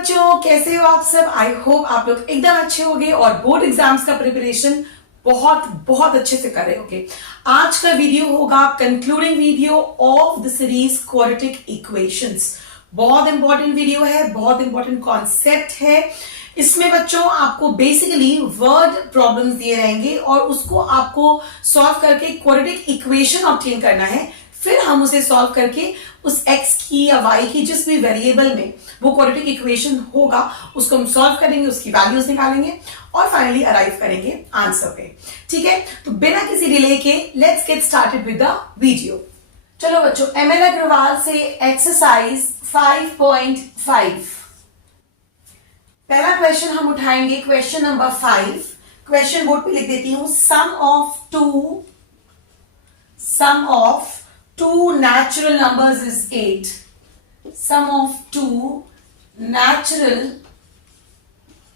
बच्चों, कैसे हो आप सब। आई होप आप लोग एकदम अच्छे होंगे और बोर्ड एग्जाम्स का प्रिपरेशन बहुत बहुत अच्छे से कर रहे होंगे। आज का वीडियो होगा concluding video of the series quadratic equations. बहुत इंपॉर्टेंट वीडियो है, बहुत इंपॉर्टेंट कॉन्सेप्ट है। इसमें बच्चों आपको बेसिकली वर्ड प्रॉब्लम्स दिए रहेंगे और उसको आपको सॉल्व करके क्वाड्रेटिक इक्वेशन ऑब्टेन करना है। फिर हम उसे सॉल्व करके उस x की या y की जिस भी वेरिएबल में वो क्वाड्रेटिक इक्वेशन होगा उसको हम सॉल्व करेंगे, उसकी वैल्यूज निकालेंगे और फाइनली अराइव करेंगे आंसर पे। ठीक है, तो बिना किसी डिले के let's get started with the video. चलो बच्चों, एमएल अग्रवाल से एक्सरसाइज 5.5 पहला क्वेश्चन हम उठाएंगे। Question number 5। क्वेश्चन बोर्ड पे लिख देती हूं। सम of two natural numbers is 8. Sum of two natural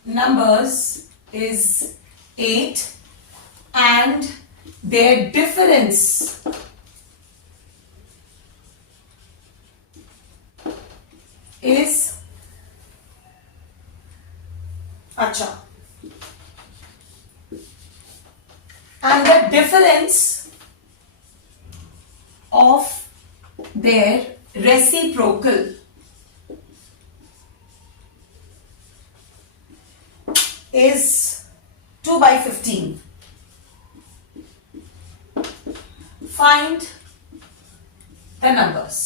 numbers is 8 and their difference is अच्छा, and the difference of their reciprocal is 2/15. Find the numbers.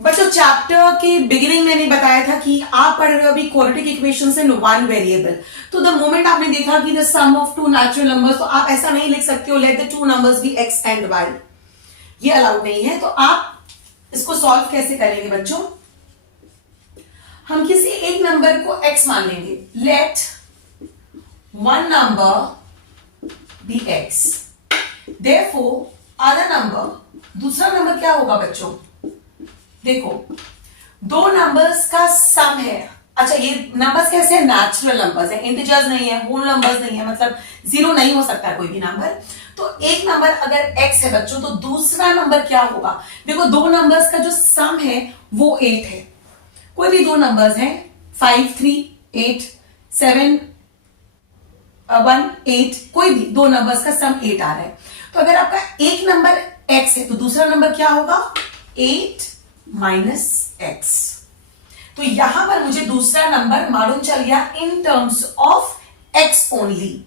बच्चों, chapter के beginning में मैंने बताया था कि आप पढ़ रहे हो अभी quadratic equations in one variable. तो द मोमेंट आपने देखा कि the sum of two natural numbers, तो आप ऐसा नहीं लिख सकते हो let the two numbers be x and y, ये अलाउड नहीं है। तो आप इसको सॉल्व कैसे करेंगे बच्चों? हम किसी एक नंबर को x मान लेंगे। Let one number be x, therefore other number, दूसरा नंबर क्या होगा बच्चों? देखो, दो नंबर्स का सम है। अच्छा, ये नंबर्स कैसे हैं? नेचुरल नंबर्स है, इंटीजर्स नहीं है, होल नंबर्स नहीं है, मतलब जीरो नहीं हो सकता कोई भी नंबर। तो एक नंबर अगर x है बच्चों, तो दूसरा नंबर क्या होगा? देखो, दो नंबर्स का जो सम है वो 8 है। कोई भी दो नंबर्स हैं 5, 3, 8, 7, 1, 8, कोई भी दो नंबर्स का सम 8 आ रहा है। तो अगर आपका एक नंबर x है तो दूसरा नंबर क्या होगा? 8 माइनस एक्स। तो यहां पर मुझे दूसरा नंबर मालूम चल गया इन टर्म्स ऑफ एक्स ओनली।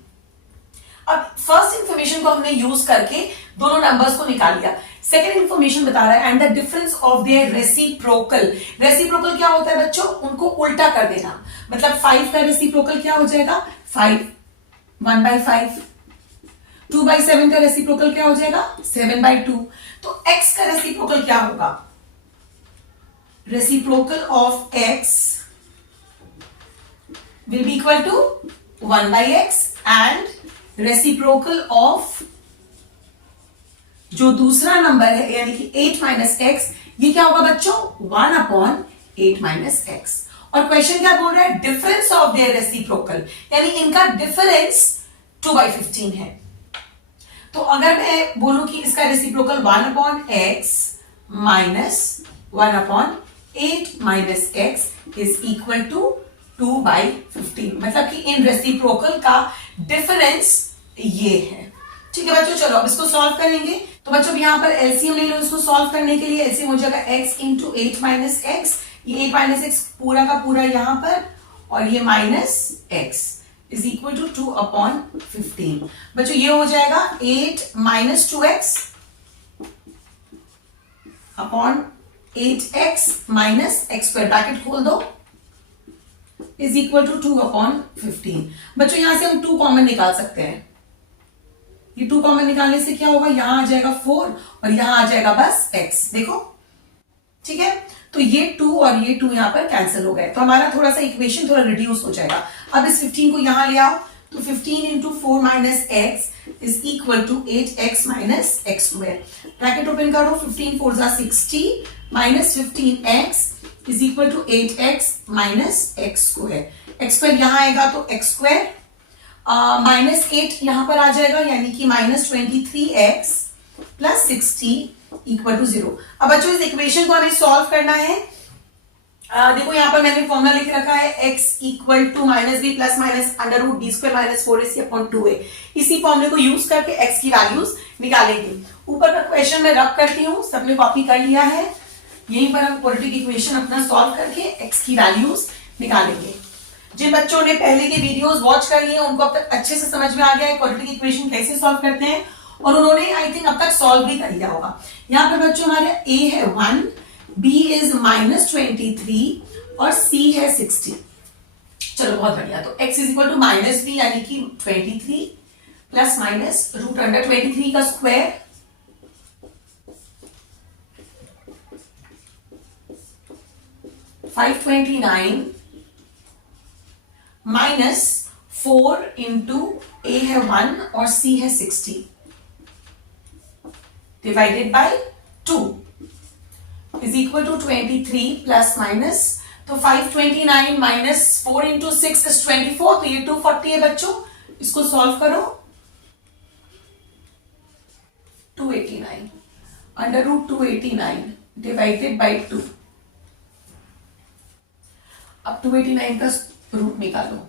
अब फर्स्ट इंफॉर्मेशन को हमने यूज करके दोनों नंबर्स को निकाल लिया। सेकेंड इंफॉर्मेशन बता रहा है and the difference of their reciprocal. Reciprocal क्या होता है बच्चों? उनको उल्टा कर देना। मतलब 5 का रेसिप्रोकल क्या हो जाएगा? 5, 1/5। 2/7 का रेसिप्रोकल क्या हो जाएगा? 7/2। तो x का रेसिप्रोकल क्या होगा? Reciprocal of x will be equal to 1/x and reciprocal of जो दूसरा नंबर है यानी कि 8 माइनस एक्स, ये क्या होगा बच्चों? 1/8 माइनस एक्स। और क्वेश्चन क्या बोल रहा है? डिफरेंस ऑफ देयर रेसिप्रोकल, यानी इनका डिफरेंस 2/15 है। तो अगर मैं बोलूं कि इसका reciprocal 1/x minus 1/8 minus x is equal to 2/15, मतलब कि इन रेसिप्रोकल का डिफरेंस ये है। ठीक है बच्चों, चलो अब इसको सॉल्व करेंगे। तो बच्चों यहां पर एलसीएम ले लो। इसको सॉल्व करने के लिए एलसीएम हो जाएगा x इंटू 8 माइनस एक्स। ये 8 माइनस एक्स पूरा का पूरा यहां पर, और ये minus x is equal to 2/15। बच्चों ये हो जाएगा 8 minus 2x upon 8x minus x square, bracket खोल दो, इज इक्वल टू 2/15। बच्चों यहां से हम 2 कॉमन निकाल सकते हैं। ये 2 कॉमन निकालने से क्या होगा? यहां आ जाएगा 4 और यहां आ जाएगा बस x। देखो, ठीक है, तो ये 2 और ये 2 यहां पर कैंसिल हो गए। तो हमारा थोड़ा सा इक्वेशन थोड़ा रिड्यूस हो जाएगा। अब इस 15 को यहां ले आओ, तो 15 into 4 minus x is equal to 8x minus x square. Bracket open करो, 15 4 जा 60 minus 15x is equal to 8x minus x square. X square यहां आएगा तो एक्स स्क्वायर माइनस 8 यहां पर आ जाएगा, यानी कि minus 23x plus 60 equal to 0। अब बच्चों इस इक्वेशन को हमें सॉल्व करना है देखो यहाँ पर मैंने फॉर्मूला लिख रखा है x equal to minus b plus minus under root d square minus 4ac upon 2a। इसी फॉर्मूले को यूज करके x की वैल्यूज निकालेंगे। ऊपर का क्वेश्चन मैं रब करती हूँ, सबने कॉपी कर लिया है। यहीं पर हम क्वाड्रेटिक इक्वेशन अपना सॉल्व करके x की वैल्यूज निकालेंगे। जिन बच्चों ने पहले के वीडियोस वॉच कर लिए उनको अब तक अच्छे से समझ में आ गया है क्वाड्रेटिक इक्वेशन कैसे सॉल्व करते हैं, और उन्होंने आई थिंक अब तक सॉल्व भी कर लिया होगा। यहाँ पर बच्चों हमारे a है 1, b इज -23 और c है 60। चलो बहुत बढ़िया। तो x is equal to minus b यानी कि 23 प्लस माइनस रूट अंडर 23 का स्क्वायर $529 माइनस 4 इंटू a है 1 और c है 60 divided by 2 is equal to 23 plus minus, तो 529 माइनस 4 इंटू 6 इज 24, तो ये 240 है बच्चों। इसको सॉल्व करो, 289 अंडर रूट 289 डिवाइडेड बाय 2। अब 289 का रूट निकालो,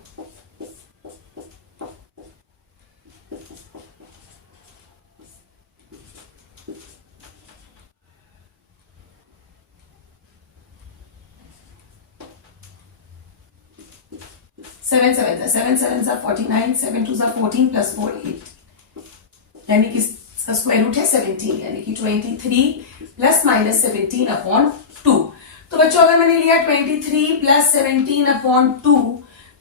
सेवन सेवन 49, 7 2 14 प्लस 4 8, यानी कि इसका स्क्वायर रूट है 17, यानी कि 23 प्लस माइनस 17 अपॉन 2। तो बच्चों अगर मैंने लिया 23 प्लस 17 अपॉन 2,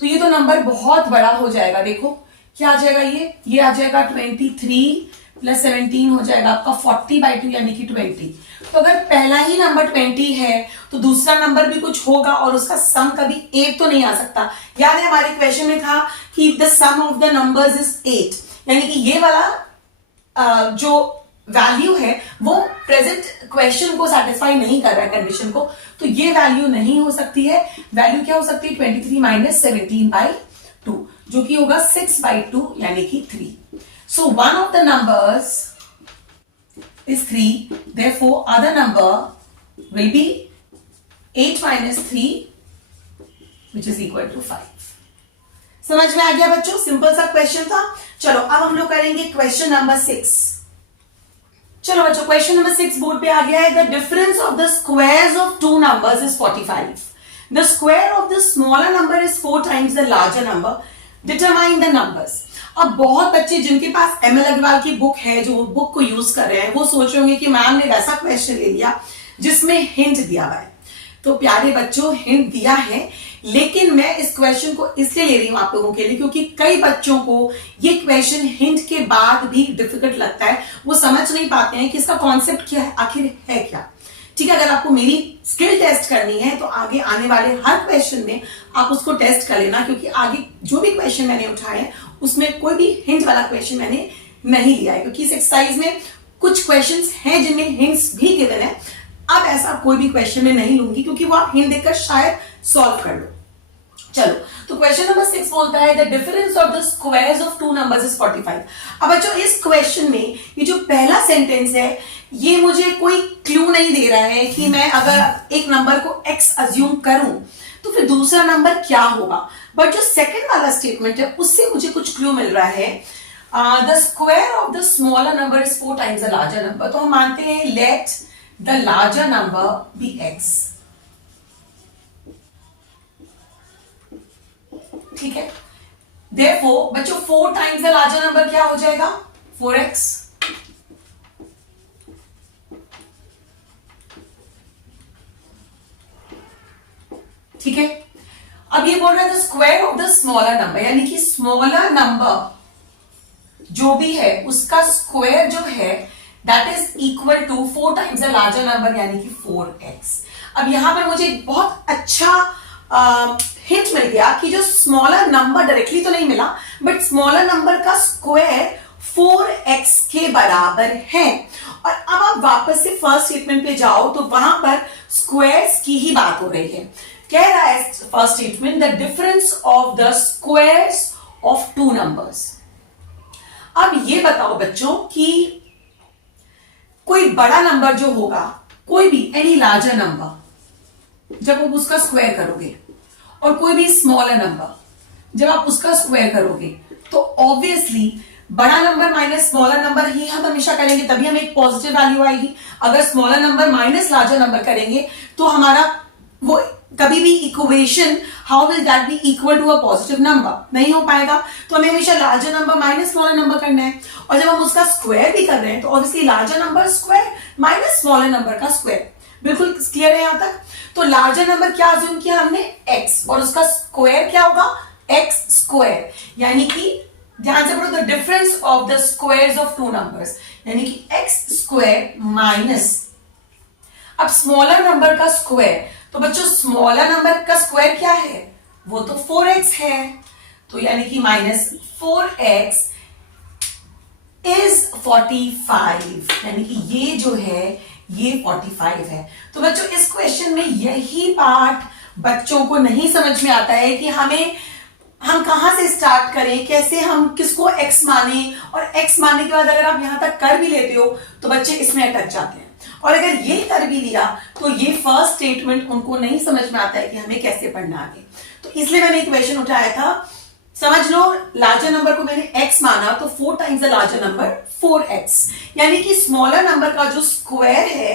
तो ये तो नंबर बहुत बड़ा हो जाएगा। देखो क्या आ जाएगा, ये आ जाएगा 23 प्लस 17 हो जाएगा आपका 40/2 यानी कि 20। तो अगर पहला ही नंबर 20 है तो दूसरा नंबर भी कुछ होगा और उसका सम कभी 8 तो नहीं आ सकता। याद है हमारे क्वेश्चन में था कि the sum of the numbers is 8, यानी कि ये वाला जो वैल्यू है वो प्रेजेंट क्वेश्चन को सेटिस्फाई नहीं कर रहा है, कंडीशन को, तो ये वैल्यू नहीं हो सकती है। वैल्यू क्या हो सकती है, 23 माइनस 17/2 जो कि होगा 6/2 यानी कि 3। So one of the numbers is 3, therefore other number will be 8 minus 3 which is equal to 5। समझ में आ गया बच्चों, सिंपल सा क्वेश्चन था। चलो अब हम लोग करेंगे क्वेश्चन नंबर 6। चलो बच्चों क्वेश्चन नंबर 6 बोर्ड पे आ गया है। The difference of the squares of two numbers is 45। The square of the smaller number is 4 times the larger number, determine the numbers. अब बहुत बच्चे जिनके पास ML अग्रवाल की बुक है, जो बुक को यूज कर रहे हैं, वो सोच रहे होंगे कि मैम ने वैसा क्वेश्चन ले लिया जिसमें हिंट दिया हुआ है। तो प्यारे बच्चों हिंट दिया है, लेकिन मैं इस क्वेश्चन को इसलिए ले रही हूं आप लोगों के लिए क्योंकि कई बच्चों को ये क्वेश्चन हिंट के बाद भी डिफिकल्ट लगता है, वो समझ नहीं पाते हैं कि इसका कॉन्सेप्ट क्या है, आखिर है क्या। ठीक है, अगर आपको मेरी स्किल टेस्ट करनी है तो आगे आने वाले हर क्वेश्चन में आप उसको टेस्ट कर लेना, क्योंकि आगे जो भी क्वेश्चन मैंने उठाए हैं उसमें कोई भी हिंट वाला क्वेश्चन मैंने नहीं लिया है, क्योंकि इस एक्सरसाइज में कुछ क्वेश्चंस हैं जिनमें हिंट्स भी गिवन है। अब ऐसा कोई भी क्वेश्चन में नहीं लूंगी क्योंकि वो आप हिंट देकर शायद सॉल्व कर लो। चलो तो क्वेश्चन नंबर 6 बोलता है the difference of the squares of two numbers is 45। अब बच्चों इस क्वेश्चन में ये जो पहला सेंटेंस है ये मुझे कोई क्लू नहीं दे रहा है कि मैं अगर एक नंबर को x अज्यूम करूं तो फिर दूसरा नंबर क्या होगा, बट जो सेकंड वाला स्टेटमेंट है उससे मुझे कुछ क्लू मिल रहा है। The square of the smaller number is 4 times the larger number. तो हम मानते हैं let the larger number be x। ठीक है, therefore बच्चों 4 times द लार्जर नंबर क्या हो जाएगा, 4x। ठीक है, अब ये बोल रहा है the square of the smaller number, यानी कि स्मॉलर नंबर जो भी है उसका स्क्वायर जो है that is equal to 4 times the larger number यानी कि 4x। अब यहां पर मुझे बहुत अच्छा हिंट मिल गया कि जो स्मॉलर नंबर डायरेक्टली तो नहीं मिला बट स्मॉलर नंबर का स्क्वायर 4x के बराबर है। और अब आप वापस से फर्स्ट स्टेटमेंट पे जाओ तो वहां पर स्क्वायर्स की ही बात हो रही है। कह रहा है first statement the difference of the squares of two numbers. अब ये बताओ बच्चों कि कोई बड़ा नंबर जो होगा, कोई भी एनी लार्जर नंबर, जब आप उसका स्क्वायर करोगे, और कोई भी स्मॉलर नंबर जब आप उसका स्क्वायर करोगे, तो ऑब्वियसली बड़ा नंबर माइनस स्मॉलर नंबर ही हम हमेशा करेंगे, तभी हमें एक पॉजिटिव वैल्यू आएगी। अगर smaller number minus larger number करेंगे तो हमारा वो कभी भी equation how will that be equal to a positive number, नहीं हो पाएगा। तो हमें हमेशा larger number minus smaller number करना है, और जब हम उसका स्क्वायर भी कर रहे हैं तो obviously larger number square minus smaller number का स्क्वायर। बिल्कुल क्लियर है यहां तक? तो लार्जर नंबर क्या अज्यूम किया हमने? x, और उसका स्क्वायर क्या होगा? x square. यानी कि ध्यान से पढ़ो, the difference of the squares of two numbers, यानी कि x स्क्वायर माइनस, अब स्मॉलर नंबर का स्क्वायर, तो बच्चों स्मॉलर नंबर का स्क्वायर क्या है? वो तो 4x है, तो यानी कि माइनस 4x इज 45, यानी कि ये जो है ये 45 है। तो बच्चों इस क्वेश्चन में यही पार्ट बच्चों को नहीं समझ में आता है कि हम कहां से स्टार्ट करें, कैसे हम किसको x माने, और x मानने के बाद अगर आप यहां तक कर भी लेते हो तो बच्चे इसमें अटक जाते हैं, और अगर ये कर भी लिया तो ये फर्स्ट स्टेटमेंट उनको नहीं समझ में आता है कि हमें कैसे पढ़ना आगे। तो इसलिए मैंने एक क्वेश्चन उठाया था, समझ लो लार्जर नंबर को मैंने x माना तो 4 times the larger number 4x, यानी कि स्मॉलर नंबर का जो स्क्वायर है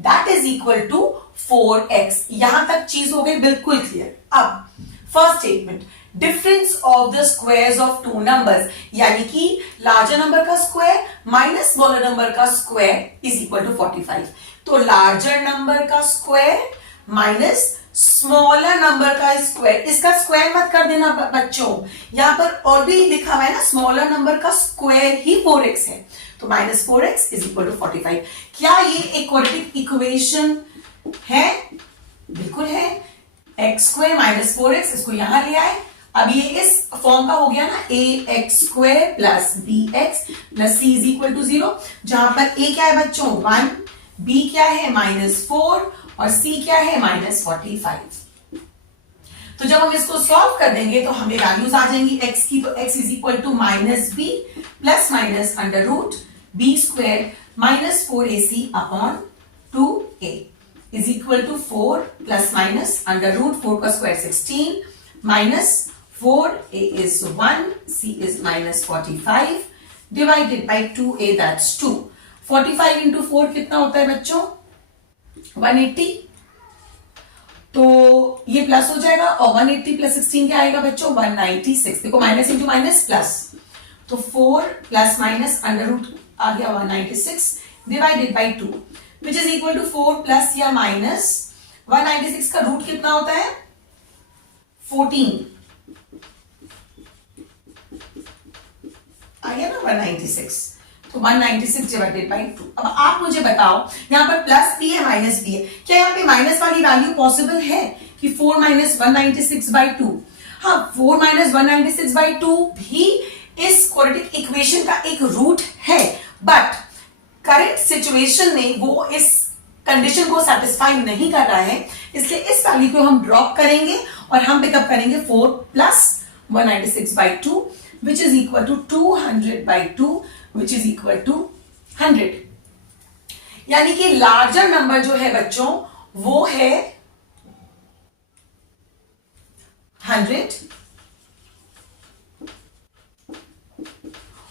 that is equal to 4x। यहां तक चीज हो गई बिल्कुल क्लियर। अब first statement, difference of the squares of two numbers, यानी कि लार्जर नंबर का स्क्वायर माइनस स्मॉलर नंबर का स्क्वायर इज इक्वल टू 45। तो लार्जर नंबर का स्क्वायर माइनस स्मॉलर नंबर का स्क्वायर, इसका स्क्वायर मत कर देना बच्चों, यहां पर ऑलरेडी लिखा हुआ है ना स्मॉलर नंबर का स्क्वायर ही 4x है, तो minus 4x is equal to 45। क्या ये एक क्वाड्रेटिक इक्वेशन है? बिल्कुल है। एक्स स्क्वायर माइनस 4x, इसको यहां ले आए, अब ये इस फॉर्म का हो गया ना, ax square plus bx plus c is equal to 0, जहां पर a क्या है बच्चों 1, b क्या है -4 और c क्या है -45। तो जब हम इसको सॉल्व कर देंगे तो हमें वैल्यूज आ जाएंगी x की, तो x is equal to -b plus minus under root b square -4ac upon 2a is equal to 4 plus minus under root 4 का square 16 minus 4a is 1, c is -45 divided by 2a, that's 2। 45 into 4 कितना होता है बच्चों? 180। तो ये plus हो जाएगा, और 180 प्लस 16 क्या आएगा बच्चों? 196। देखो माइनस इंटू माइनस प्लस, तो 4 प्लस माइनस अंडर रूट आ गया 196 divided by 2 which is equal to 4 plus या माइनस 196 का रूट कितना होता है? 14 आ गया ना 196, तो 196 डिवाइडेड बाई 2। अब आप मुझे बताओ यहां पर प्लस भी है माइनस भी है, क्या यहां पे माइनस वाली वैल्यू पॉसिबल है कि 4 माइनस 196 बाई 2? हाँ, 4 माइनस 196 बाई 2 भी इस क्वाड्रेटिक इक्वेशन का एक रूट है, बट करंट सिचुएशन में वो इस कंडीशन को सेटिस्फाई नहीं कर रहा है, इसलिए इस वैल्यू को हम ड्रॉप करेंगे और हम पिकअप करेंगे 4 plus 196 by 2 which is equal to 200 by 2 which is equal to 100। यानी कि लार्जर नंबर जो है बच्चों वो है 100,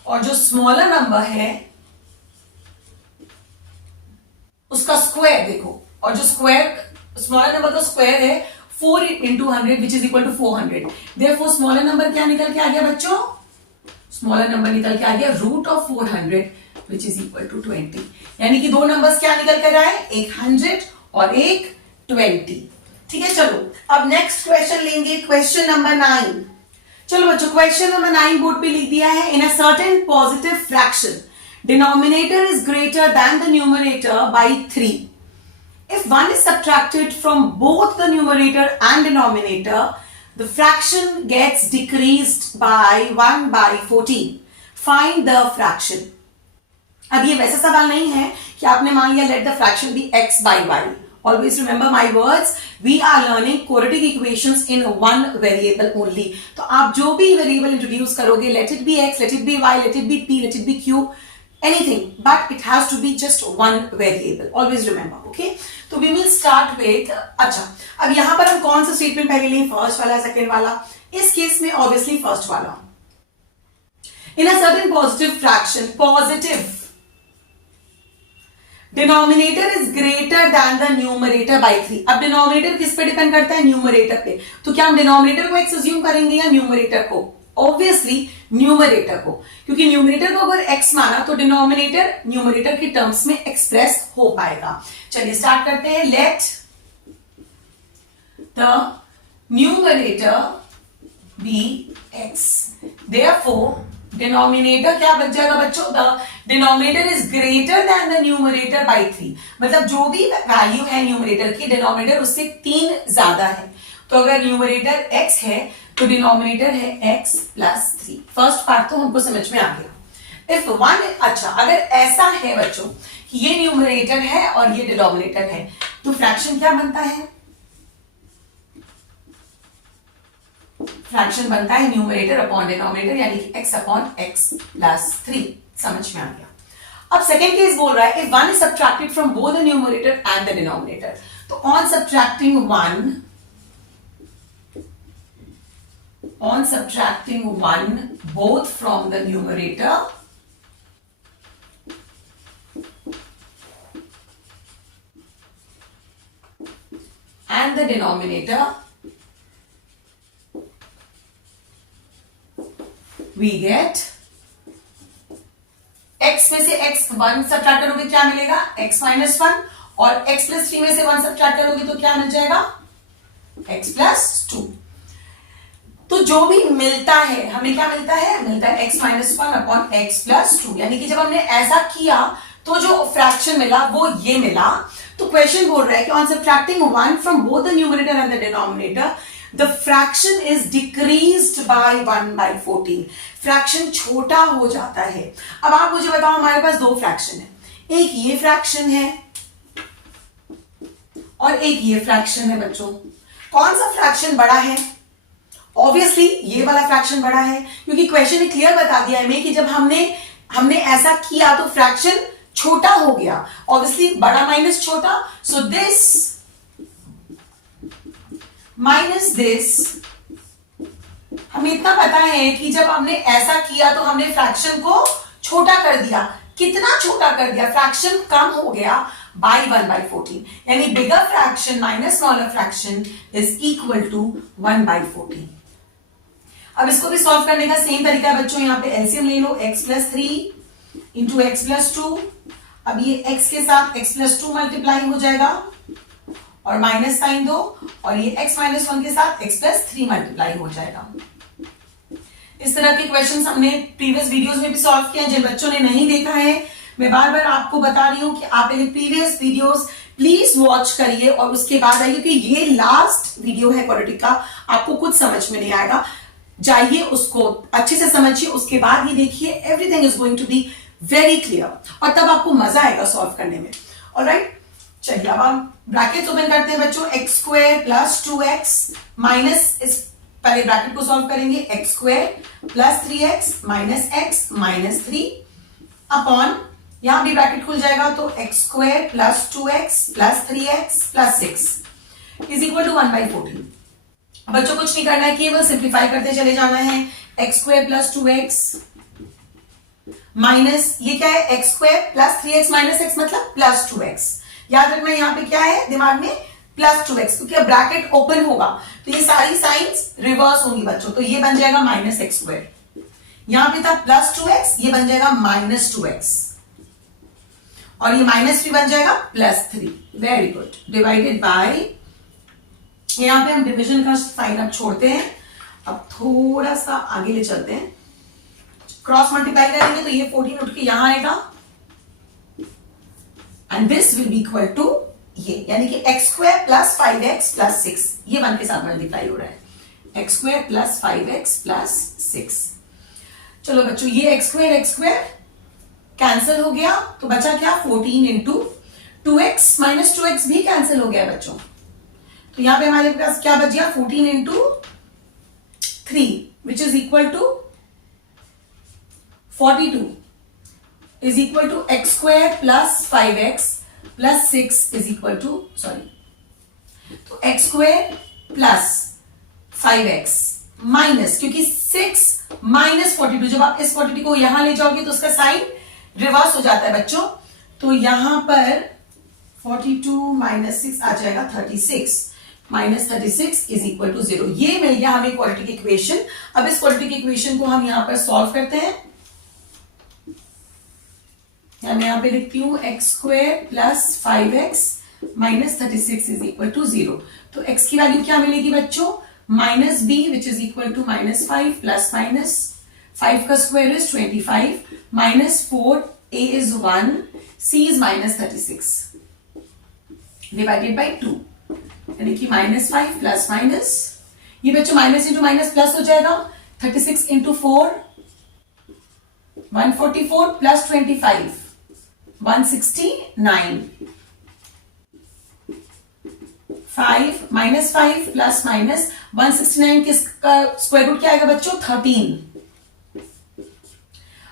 और जो स्मॉलर नंबर है उसका स्क्वायर देखो, और जो स्क्वायर स्मॉलर नंबर का स्क्वायर है 4 into 100 which is equal to 400। therefore smaller number क्या निकल के आ गया बच्चों? स्मॉलर नंबर निकल के आ गया root of 400 which is equal to 20। यानी कि दो नंबर्स क्या निकल कर आए? एक 100 और एक 20। ठीक है, चलो अब नेक्स्ट क्वेश्चन लेंगे, क्वेश्चन नंबर 9। चलो बच्चों क्वेश्चन नंबर 9 बोर्ड पे लिख दिया है। In a certain positive fraction denominator is greater than the numerator by 3। If 1 is subtracted from both the numerator and denominator, the fraction gets decreased by 1 by 14. Find the fraction. अब ये वैसा सवाल नहीं है कि आपने मान लिया let the fraction be x by y. Always remember my words. We are learning quadratic equations in one variable only. तो आप जो भी variable introduce करोगे, let it be x, let it be y, let it be p, let it be q, anything, but it has to be just one variable. Always remember, okay? तो we will start with अच्छा, अब यहां पर हम कौन सा statement पहले लें, फर्स्ट वाला, सेकेंड वाला? इस केस में ऑब्वियसली फर्स्ट वाला. In a certain positive fraction, positive denominator is greater than the numerator by 3. अब डिनोमिनेटर किस पे डिपेंड करता है? न्यूमरेटर पे. तो क्या हम डिनोमिनेटर को एक्स अज्यूम करेंगे या न्यूमरेटर को? ऑब्वियसली न्यूमरेटर को, क्योंकि न्यूमरेटर को अगर एक्स माना तो डिनोमिनेटर न्यूमरेटर की टर्म्स में एक्सप्रेस हो पाएगा. चलिए स्टार्ट करते हैं. Let the numerator be x. Therefore denominator क्या बच जाएगा बच्चों? The denominator is greater than the numerator by 3. मतलब जो भी वैल्यू है न्यूमरेटर की, डिनोमिनेटर उससे 3 ज्यादा है. तो अगर न्यूमरेटर x है तो डिनोमिनेटर है x प्लस 3. फर्स्ट पार्ट तो हमको समझ में आ गया. इफ 1, अच्छा अगर ऐसा है बच्चों कि ये न्यूमरेटर है और ये डिनोमिनेटर है, तो फ्रैक्शन क्या बनता है? फ्रैक्शन बनता है न्यूमरेटर अपॉन डिनोमिनेटर, यानी कि x अपॉन x प्लस 3. समझ में आ गया. अब सेकेंड केस बोल रहा है, if 1 is subtracted from both the numerator and the denominator. तो on subtracting 1 both from the numerator and the denominator, we get x में से x 1 सब्ट्रैक्ट करोगे क्या मिलेगा? x minus 1. और x प्लस 3 में से 1 सब्ट्रैक्ट करोगे तो क्या मिल जाएगा? x plus 2. तो जो भी मिलता है, हमें क्या मिलता है? मिलता है x minus 1 upon x plus 2. यानी कि जब हमने ऐसा किया तो जो फ्रैक्शन मिला वो ये मिला. तो क्वेश्चन बोल रहा है कि on subtracting 1 from both the numerator and the denominator, the fraction is decreased bye 1/14. Fraction छोटा हो जाता है. अब आप मुझे बताओ, हमारे पास दो फ्रैक्शन है, एक ये फ्रैक्शन है और एक ये फ्रैक्शन है. बच्चों कौन सा फ्रैक्शन बड़ा है? ऑब्वियसली ये वाला फ्रैक्शन बड़ा है, क्योंकि क्वेश्चन ने क्लियर बता दिया हमें कि जब हमने ऐसा किया तो फ्रैक्शन छोटा हो गया. ऑब्वियसली बड़ा माइनस छोटा, सो दिस माइनस दिस. हमें इतना पता है कि जब हमने ऐसा किया तो हमने फ्रैक्शन को छोटा कर दिया. कितना छोटा कर दिया? फ्रैक्शन कम हो गया by 1/14. यानी bigger fraction minus smaller fraction is equal to 1/14. अब इसको भी सॉल्व करने का सेम तरीका है बच्चों. यहां पे एलसीएम ले लो, x plus 3 into x plus 2. अब ये x के साथ x प्लस 2 मल्टीप्लाई हो जाएगा और माइनस साइन दो, और ये x माइनस 1 के साथ x प्लस 3 मल्टीप्लाई हो जाएगा. इस तरह के क्वेश्चंस हमने प्रीवियस वीडियोस में भी सॉल्व किए हैं. जिन बच्चों ने नहीं देखा है, मैं बार बार आपको बता रही हूं कि आप मेरे प्रीवियस वीडियोस प्लीज वॉच करिए और उसके बाद आइए, क्योंकि ये लास्ट वीडियो है क्वाड्रेटिक का. आपको कुछ समझ में नहीं आएगा, जाइए उसको अच्छे से समझिए, उसके बाद ही देखिए. Everything is going to be very clear और तब आपको मजा आएगा सॉल्व करने में. ऑलराइट, चलिए अब हम ब्रैकेट ओपन करते हैं बच्चों. X square plus 2x minus, इस पहले ब्रैकेट को सॉल्व करेंगे. X square plus 3x minus x minus 3 upon, यहां भी ब्रैकेट खुल जाएगा तो x square plus 2x plus 3x plus 6 is equal to 1/14. बच्चों कुछ नहीं करना है, केवल सिंप्लीफाई करते चले जाना है. X square plus 2x minus, ये क्या है? X square plus 3x minus x मतलब प्लस 2x. याद रखना यहाँ पे क्या है दिमाग में? प्लस 2x, क्योंकि अब ब्रैकेट ओपन होगा तो ये सारी साइंस रिवर्स होंगी बच्चों. तो ये बन जाएगा माइनस एक्स स्क्वायर, यहां पे था प्लस 2x, ये बन जाएगा माइनस 2x, और ये माइनस 3 बन जाएगा plus 3. Very good. Divided by, यहां पे हम डिवीजन का साइन अब छोड़ते हैं. अब थोड़ा सा आगे ले चलते हैं. क्रॉस मल्टीप्लाई करेंगे तो ये 14 उठ के यहां आएगा and this will be equal to ये, यानी कि x square plus 5x plus 6, ये 1 के साथ मल्टीप्लाई हो रहा है. X square plus 5x plus 6. चलो बच्चों, ये एक्स स्क्वायर कैंसिल हो गया तो बचा क्या? 14 इंटू 2x माइनस 2x भी कैंसिल हो गया बच्चों. तो यहां पे हमारे पास क्या बच गया? 14 into 3 which is equal to 42. Is equal to x square plus 5x plus 6 is equal to, sorry, तो x square plus 5x minus, क्योंकि 6 माइनस 42, जब आप इस 42 को यहां ले जाओगे तो उसका साइन रिवर्स हो जाता है बच्चों, तो यहां पर 42 माइनस 6 आ जाएगा 36, माइनस 36 इज इक्वल टू 0। ये मिल गया हमें क्वाड्रेटिक इक्वेशन। अब इस क्वाड्रेटिक इक्वेशन को हम यहां पर सॉल्व करते हैं। मैं यहां पे लिखती हूं x square plus 5x minus 36 is equal to 0। तो x की वैल्यू क्या मिलेगी बच्चों, minus b which is equal to minus 5 plus minus 5 का square is 25 minus 4, a is 1, c is minus 36 divided by 2, यानी कि माइनस 5 प्लस माइनस, ये बच्चों माइनस इंटू माइनस प्लस हो जाएगा, 36 into 4 144 plus 25 169, 5 minus 5 plus minus 169 किसका square root क्या आएगा बच्चों, 13।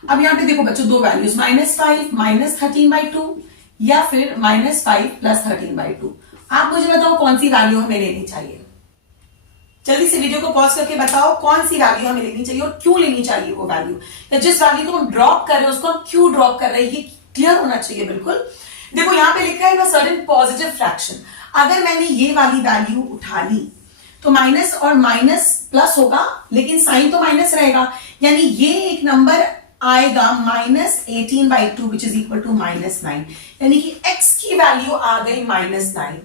अब यहां पे देखो बच्चों दो वैल्यूज, माइनस 5 माइनस 13 बाई 2 या फिर माइनस 5 प्लस 13 बाई 2। आप मुझे बताओ कौन सी वैल्यू हमें लेनी चाहिए, जल्दी से वीडियो को पॉज करके बताओ कौन सी वैल्यू हमें लेनी चाहिए और क्यों लेनी चाहिए वो वैल्यू, या जिस वैल्यू को हम ड्रॉप कर रहे हैं उसको हम क्यों ड्रॉप कर रहे हैं, ये क्लियर होना चाहिए बिल्कुल। देखो यहां पे लिखा है सर्टेन पॉजिटिव फ्रैक्शन, अगर मैंने ये वाली वैल्यू उठा ली तो माइनस और माइनस प्लस होगा लेकिन साइन तो माइनस रहेगा, यानी ये एक नंबर आएगा minus 18 by 2 which is equal to minus 9, यानी कि x की वैल्यू आ गई माइनस 9।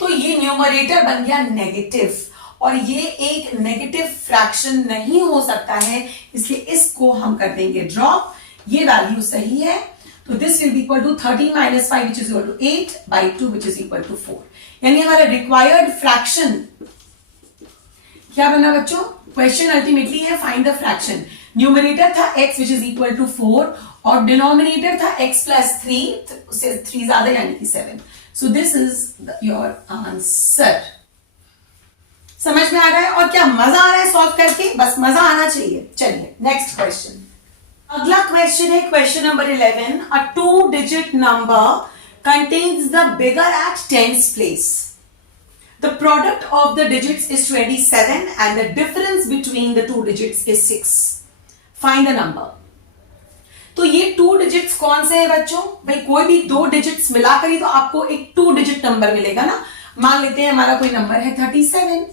तो ये न्यूमरेटर बन गया नेगेटिव और ये एक नेगेटिव फ्रैक्शन नहीं हो सकता है, इसलिए इसको हम कर देंगे ड्रॉप। ये वैल्यू सही है, तो this will be equal to 13 minus 5 which is equal to 8 by 2 which is equal to 4, यानी हमारा रिक्वायर्ड फ्रैक्शन क्या बना बच्चों, क्वेश्चन अल्टीमेटली है फाइंड द फ्रैक्शन। न्यूमरेटर था x which is equal to 4 और डिनोमिनेटर था x प्लस 3, उससे 3 ज्यादा यानी कि 7। So this is your answer. समझ में आ रहा है और क्या मजा आ रहा है सॉल्व करके, बस मजा आना चाहिए। चलिए नेक्स्ट क्वेश्चन, अगला क्वेश्चन है question number 11। A 2-digit number contains the bigger at tens place. The product of the digits is 27 and the difference between the two digits is 6. Find the number. तो ये 2 digits कौन से हैं बच्चों, भाई कोई भी 2 digits मिलाकर ही तो आपको एक 2-digit नंबर मिलेगा ना। मान लेते हैं हमारा कोई नंबर है 37,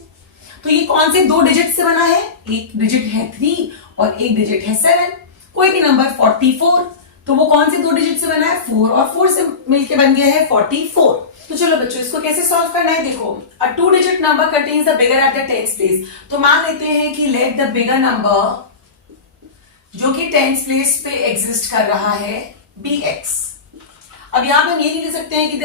तो ये कौन से 2 डिजिट से बना है, एक डिजिट है 3 और एक डिजिट है 7। कोई भी नंबर 44, तो वो कौन से 2 डिजिट से बना है, 4 और 4 से मिलके बन गया है 44। तो चलो बच्चों इसको कैसे सॉल्व करना है, देखो अ 2-digit number contains the bigger at the tens place. तो मान लेते हैं कि लेट द बिगर नंबर जो कि टेंस प्लेस पे एग्जिस्ट कर रहा है bx। अब यहां पे हम ये नहीं ले सकते हैं कि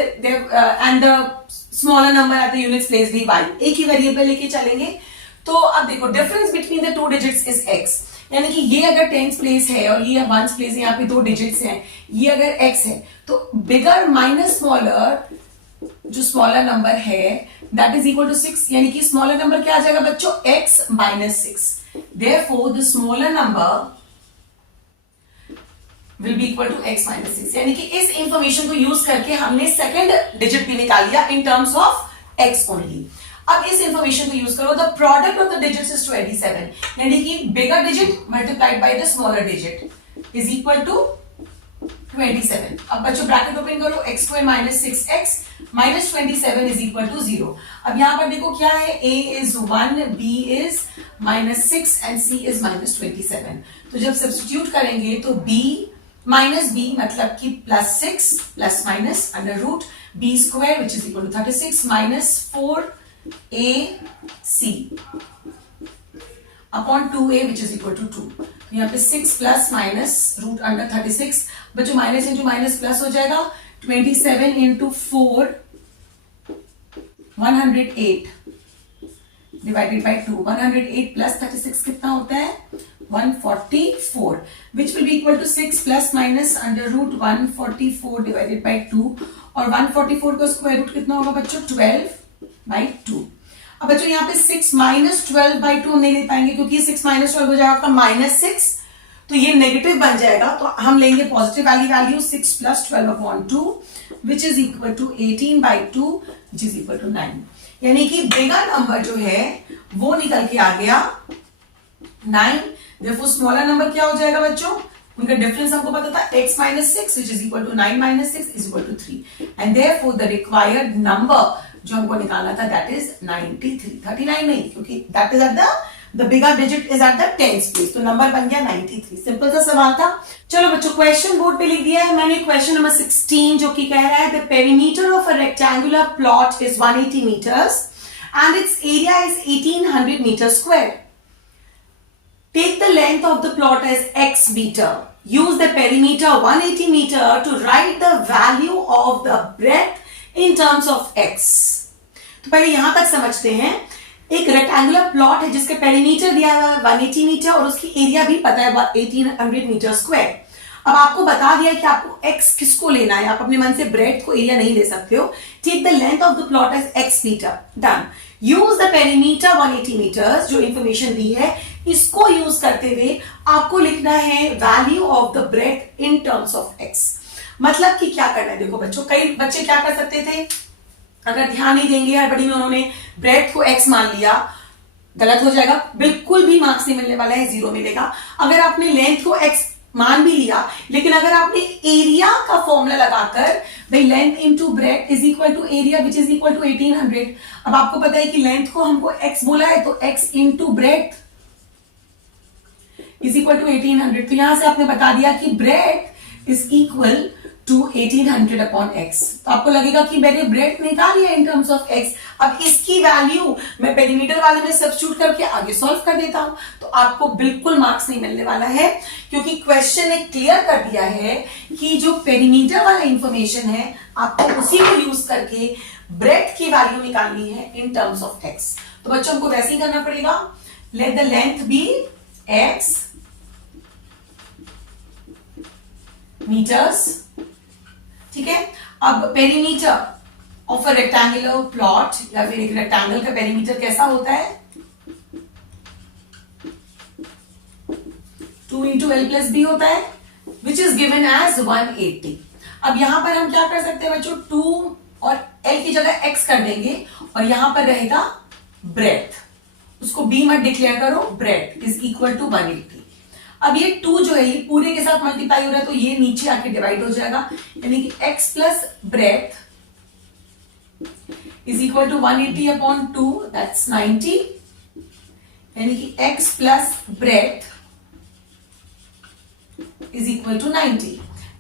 and the smaller number at the units place भी y, एक ही वेरिएबल लेके चलेंगे। तो अब देखो difference between the 2 digits is x, यानी कि ये अगर टेंस प्लेस है और ये वंस प्लेस है, यहाँ पे 2 डिजिट्स हैं, ये अगर x है तो बिगर माइनस स्मॉलर, जो स्मॉलर नंबर है दैट इज इक्वल टू 6, यानी कि स्मॉलर नंबर क्या आ जाएगा बच्चों, x minus 6। Therefore the smaller number will be equal to x minus 6, यानी कि इस इंफॉर्मेशन को यूज करके हमने सेकंड डिजिट भी निकाल लिया in terms of x only. अब इस इंफॉर्मेशन को यूज करो, the product of the digits is 27, यानी कि bigger digit multiplied by the smaller digit is equal to 27। अब बच्चों ब्रैकेट ओपन करो, x square minus 6x minus 27 is equal to 0। अब यहां पर देखो क्या है, a is 1, b is minus 6 and c is minus 27। तो जब सब्स्टिट्यूट करेंगे तो b माइनस बी मतलब कि plus 6 plus minus under root b square which is equal to 36 minus 4ac upon 2a which is equal to 2। यहाँ पे 6 plus minus root under 36, बच्चों minus into minus plus हो जाएगा, 27 into 4 108 divided by 2, 108 plus 36 कितना होता है 144, which will be equal to 6 plus minus under root 144 divided by 2, और 144 का स्क्वायर रूट कितना होगा बच्चों 12/2। अब बच्चों यहाँ पे 6 माइनस 12/2 हम नहीं ले पाएंगे क्योंकि 6 माइनस 12 हो जाएगा आपका -6, तो ये नेगेटिव बन जाएगा, तो हम लेंगे पॉजिटिव वाली value 6 plus 12/2 which is equal to 18/2 which is equal to 9। यानी कि बिगर नंबर जो है वो निकल के आ गया 9। देयरफॉर स्मॉलर नंबर क्या हो जाएगा बच्चों, उनका डिफरेंस हमको पता था x minus 6 which is equal to 9 minus 6 is equal to 3 and therefore the required number जो हमको निकालना था that is 93, 39 नहीं, क्योंकि that is at the bigger digit is at the tens place, तो नंबर बन गया 93। सिंपल सा सवाल था। चलो बच्चों क्वेश्चन बोर्ड पे लिख दिया है मैंने, क्वेश्चन नंबर 16 जो कि कह रहा है the perimeter of a rectangular plot is 180 meters and its area is 1800 meters square. Take the length of the plot as x meter. Use the perimeter 180 meter to write the value of the breadth in terms of x. तो पहले यहां तक समझते हैं। एक rectangular plot है जिसके perimeter दिया हुआ है 180 मीटर और उसकी एरिया भी पता है 1800 मीटर स्क्वायर। अब आपको बता दिया कि आपको x किसको लेना है, आप अपने मन से ब्रेड को एरिया नहीं ले सकते हो। Take the length of the plot as x meter, done. Use the perimeter 180 meters, जो इंफॉर्मेशन दी है इसको यूज करते हुए आपको लिखना है value of the breadth in terms of x। मतलब कि क्या करना है, देखो बच्चों कई बच्चे क्या कर सकते थे, अगर ध्यान नहीं देंगे हड़बड़ी में उन्होंने ब्रेड को x मान लिया, गलत हो जाएगा, बिल्कुल भी मार्क्स नहीं मिलने वाला है, 0 मिलेगा। अगर आपने लेंथ को x मान भी लिया, लेकिन अगर आपने एरिया का फॉर्मूला लगाकर भाई length into breadth is equal to area which is equal to 1800, अब आपको पता है कि लेंथ को हमको x बोला है तो x into breadth is equal to 1800, तो यहां से आपने बता दिया कि breadth is equal to 1800 upon x। तो आपको लगेगा कि मैंने ब्रेड निकाली है इन टर्म्स ऑफ x। अब इसकी वैल्यू मैं पेरीमीटर वाले में सब्स्टिट्यूट करके आगे सॉल्व कर देता हूं, तो आपको बिल्कुल मार्क्स नहीं मिलने वाला है, क्योंकि क्वेश्चन ने क्लियर कर दिया है कि जो पेरीमीटर वाला इंफॉर्मेशन है आपको उसी को यूज करके ब्रेड की वैल्यू निकालनी है इन टर्म्स ऑफ x। तो बच्चों को वैसे ही करना पड़ेगा, let the length be x meters, ठीक है। अब perimeter of a rectangular plot या फिर एक रेक्टेंगल का पेरीमीटर कैसा होता है, 2 into l plus b होता है विच इज गिवन एज 180। अब यहां पर हम क्या कर सकते हैं बच्चों, 2 और l की जगह x कर देंगे और यहां पर रहेगा ब्रेथ, उसको b मत डिक्लेयर करो, ब्रेथ इज इक्वल टू 180। अब ये 2 जो है ये पूरे के साथ मल्टीप्लाई हो रहा है तो ये नीचे आके डिवाइड हो जाएगा, यानी कि x plus breadth is equal to 180 upon 2 that's 90, यानी कि x plus breadth is equal to 90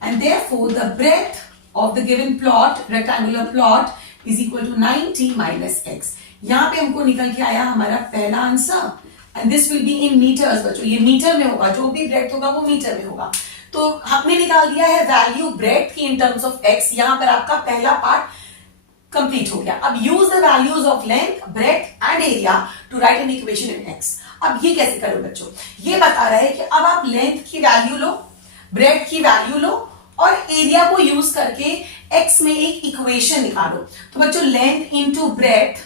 and therefore the breadth of the given plot, rectangular plot is equal to 90 minus x। यहां पे हमको निकल के आया हमारा पहला answer and this will be in meters बच्चों, ये मीटर में होगा, जो भी ब्रेथ होगा वो मीटर में होगा। तो हमने निकाल दिया है वैल्यू ब्रेथ की इन टर्म्स ऑफ x, यहां पर आपका पहला पार्ट कंप्लीट हो गया। अब use the values of length, breadth and area to write an equation in x। अब ये कैसे करो बच्चों, ये बता रहा है कि अब आप लेंथ की वैल्यू लो, ब्रेड की वैल्यू लो और एरिया को यूज करके x में एक इक्वेशन निकालो। तो बच्चों length into breadth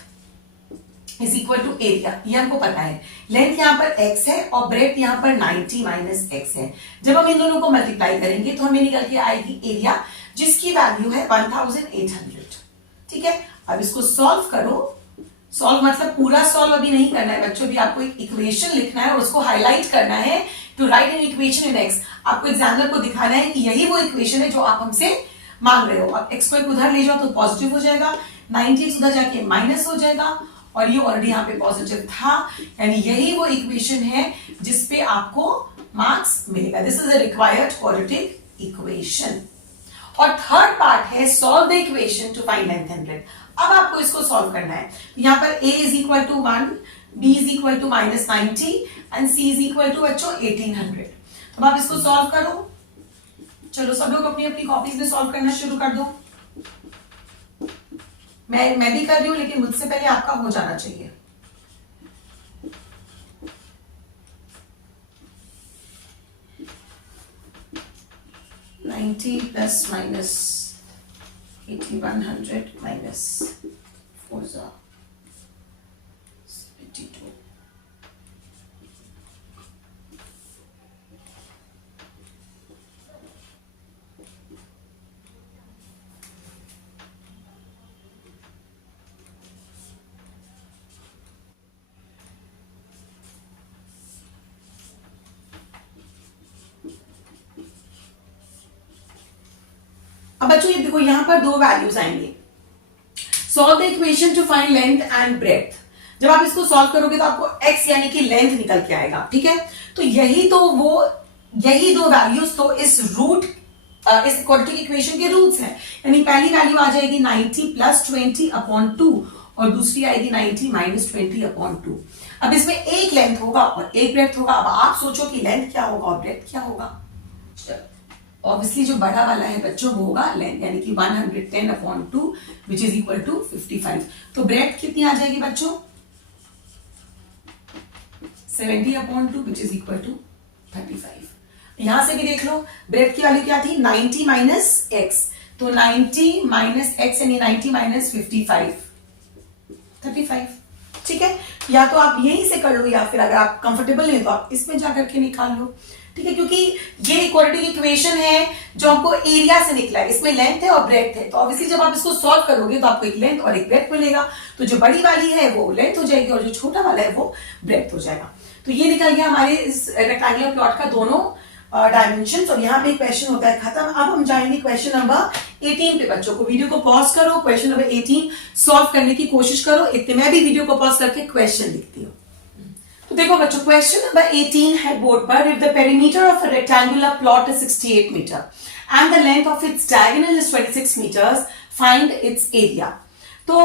is equal to area, ये हमको पता है। लेंथ यहां पर x है और ब्रेड यहां पर 90 माइनस x है। जब हम इन दोनों को मल्टीप्लाई करेंगे तो हमें निकल के आएगी एरिया जिसकी वैल्यू है 1800, ठीक है। अब इसको सॉल्व करो, सॉल्व मतलब पूरा सॉल्व अभी नहीं करना है बच्चों, भी आपको एक इक्वेशन लिखना है और उसको हाईलाइट करना है to write an equation in x। आपको एग्जामिनर को दिखाना है कि यही वो इक्वेशन है जो आप हमसे मांग रहे हो। अब x को उधर ले जाओ तो पॉजिटिव हो जाएगा, 90 उधर जाके माइनस हो जाएगा और ये ऑलरेडी यहाँ पे पॉजिटिव था, यानी यही वो इक्वेशन है जिसपे आपको मार्क्स मिलेगा। This is a required quadratic equation. और थर्ड पार्ट है solve the equation to find length and breadth. अब आपको इसको सॉल्व करना है, यहाँ पर a is equal to 1, b is equal to minus 90 and c is equal to बच्चों 1800। अब आप इसको सॉल्व करो, चलो सब लोग अपनी अपनी कॉपीज में सॉल्व करना शुरू कर दो। मैं भी कर रही हूं लेकिन मुझसे पहले आपका हो जाना चाहिए। $90 plus minus 8100 minus 4 72 अब बच्चों ये देखो यहां पर दो वैल्यूज आएंगे। Solve the equation to find length and breadth. जब आप इसको सॉल्व करोगे तो आपको x यानी कि लेंथ निकल के आएगा, ठीक है। तो यही दो वैल्यूज तो इस क्वाड्रेटिक इक्वेशन के रूट्स हैं। यानी पहली वैल्यू आ जाएगी 90 + 20/2 और दूसरी आएगी 90 - 20/2। अब इसमें एक लेंथ होगा और एक ब्रेथ होगा। अब आप सोचो कि लेंथ क्या होगा और ब्रेथ क्या होगा। ऑब्वियसली जो बड़ा वाला है बच्चों वो होगा लेंथ, यानी कि 110/2 विच इज इक्वल टू 55। तो ब्रेथ कितनी आ जाएगी बच्चों, 70/2 विच इज इक्वल टू 35। यहां से भी देख लो ब्रेथ की वैल्यू क्या थी, 90 - x। तो 90 - x यानी 90 - 55, 35। ठीक है, या तो आप यहीं से कर लो या फिर अगर आप कंफर्टेबल नहीं तो आप इसमें जाकर के निकाल लो, ठीक है। क्योंकि ये क्वाड्रेटिक इक्वेशन है जो हमको एरिया से निकला है, इसमें लेंथ है और ब्रेथ है। तो ऑब्वियसली जब आप इसको सॉल्व करोगे तो आपको एक लेंथ और एक ब्रेथ मिलेगा। तो जो बड़ी वाली है वो लेंथ हो जाएगी और जो छोटा वाला है वो ब्रेथ हो जाएगा। तो ये निकल गया हमारे इस रेक्टेंगुलर प्लॉट का दोनों डायमेंशन। और यहाँ पे क्वेश्चन होता है खत्म। अब हम जाएंगे क्वेश्चन नंबर 18 पे। बच्चों को वीडियो को पॉज करो, क्वेश्चन नंबर 18 सॉल्व करने की कोशिश करो। इतने मैं भी वीडियो को पॉज करके क्वेश्चन लिखती हूँ। तो देखो बच्चों क्वेश्चन नंबर 18 है बोर्ड पर। If the perimeter of a rectangular plot is 68 meter and the length of its diagonal is 26 meters, find its area. तो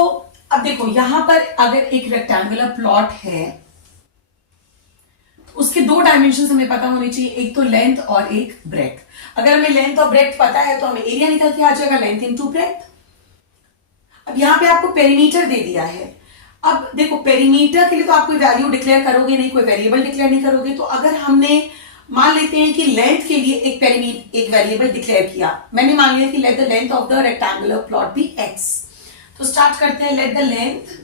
अब देखो यहां पर अगर एक रेक्टेंगुलर प्लॉट है उसके दो डायमेंशन हमें पता होने चाहिए, एक तो लेंथ और एक ब्रेथ। अगर हमें लेंथ और ब्रेथ पता है तो हमें एरिया निकल के आ जाएगा, लेंथ इनटू ब्रेथ। अब यहां पे आपको पेरीमीटर दे दिया है। अब देखो पेरीमीटर के लिए तो आप कोई वैल्यू डिक्लेयर करोगे नहीं, कोई वेरिएबल डिक्लेयर नहीं करोगे। तो अगर हमने मान लेते हैं कि लेंथ के लिए एक वेरिएबल डिक्लेयर किया, मैंने मान लिया कि let the length of the rectangular plot be x। तो स्टार्ट करते हैं, let the length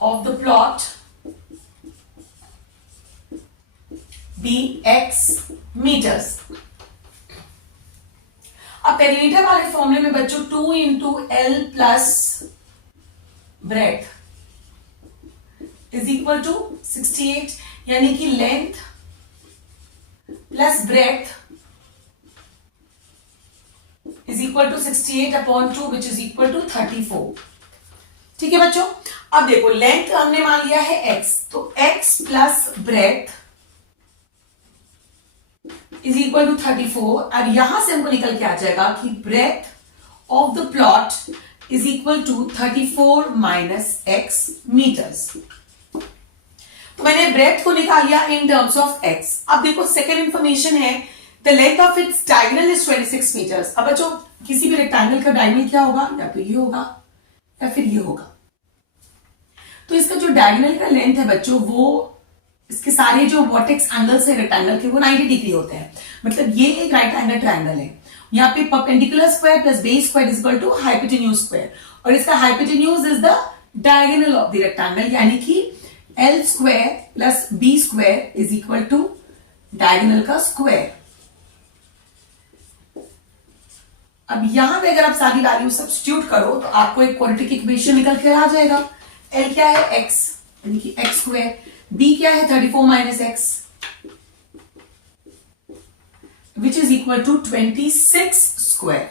of the plot be x meters। अब पेरीमीटर वाले फॉर्मूले में बच्चों 2 × L plus breadth is equal to 68, यानी कि length plus breadth is equal to 68/2 which is equal to 34। ठीक है बच्चों, अब देखो लेंथ हमने मान लिया है x, तो x plus breadth is equal to 34। अब यहां से हमको निकल के आ जाएगा कि breadth of the plot is equal to 34 - x meters. तो मैंने ब्रेथ को निकाल लिया इन टर्म्स ऑफ x। अब देखो सेकेंड इंफॉर्मेशन है, the length of its diagonal is 26 meters. अब बच्चों किसी भी रेक्टेंगल का डायगोनल क्या होगा, या तो ये होगा या फिर ये होगा। तो इसका जो डायगोनल का लेंथ है बच्चों वो इसके सारे जो वर्टेक्स एंगल्स है रेक्टेंगल के वो 90 डिग्री होते हैं। मतलब ये एक राइट एंगल ट्रायंगल है। यहाँ पे perpendicular square plus base square is equal to hypotenuse square, और इसका hypotenuse is the diagonal of the rectangle, यानी कि L square plus B square is equal to diagonal का स्क्वायर। अब यहां पे अगर आप सारी वैल्यू सब्स्टिट्यूट करो तो आपको एक क्वाड्रेटिक इक्वेशन निकल के आ जाएगा। L क्या है x, यानी कि x स्क्वायर, B क्या है 34 - x which is equal to 26 square.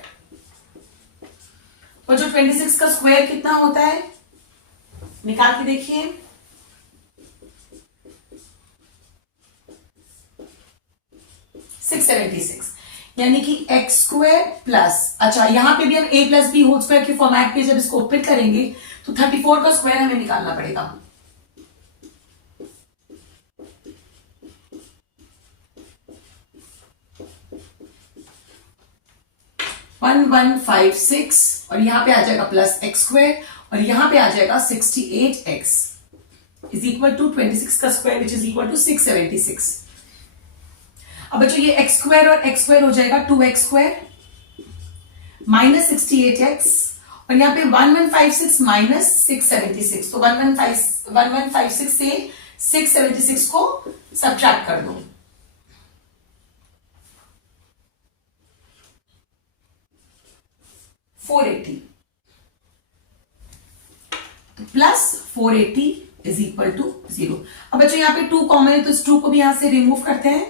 और जो 26 का स्क्वायर कितना होता है निकाल के देखिए, 676, यानी कि x स्क्वायर प्लस, अच्छा यहां पे भी हम a plus b whole square के फॉर्मेट पे जब इसको ओपन करेंगे तो 34 का स्क्वायर हमें निकालना पड़ेगा। वन 156 और यहां पे आ जाएगा प्लस एक्स स्क्वायर और यहां पे आ जाएगा 68x इज इक्वल टू 26 का square which is equal to 676। अब बच्चों ये x स्क्वायर और x स्क्वायर हो जाएगा 2x स्क्वायर माइनस 68x और यहाँ पे 1156 माइनस 676, तो 1156 से 676 को सब्ट्रैक्ट कर दो। Plus 480 is equal to 0। अब बच्चों यहाँ पे 2 कॉमन है तो इस 2 को भी यहां से रिमूव करते हैं।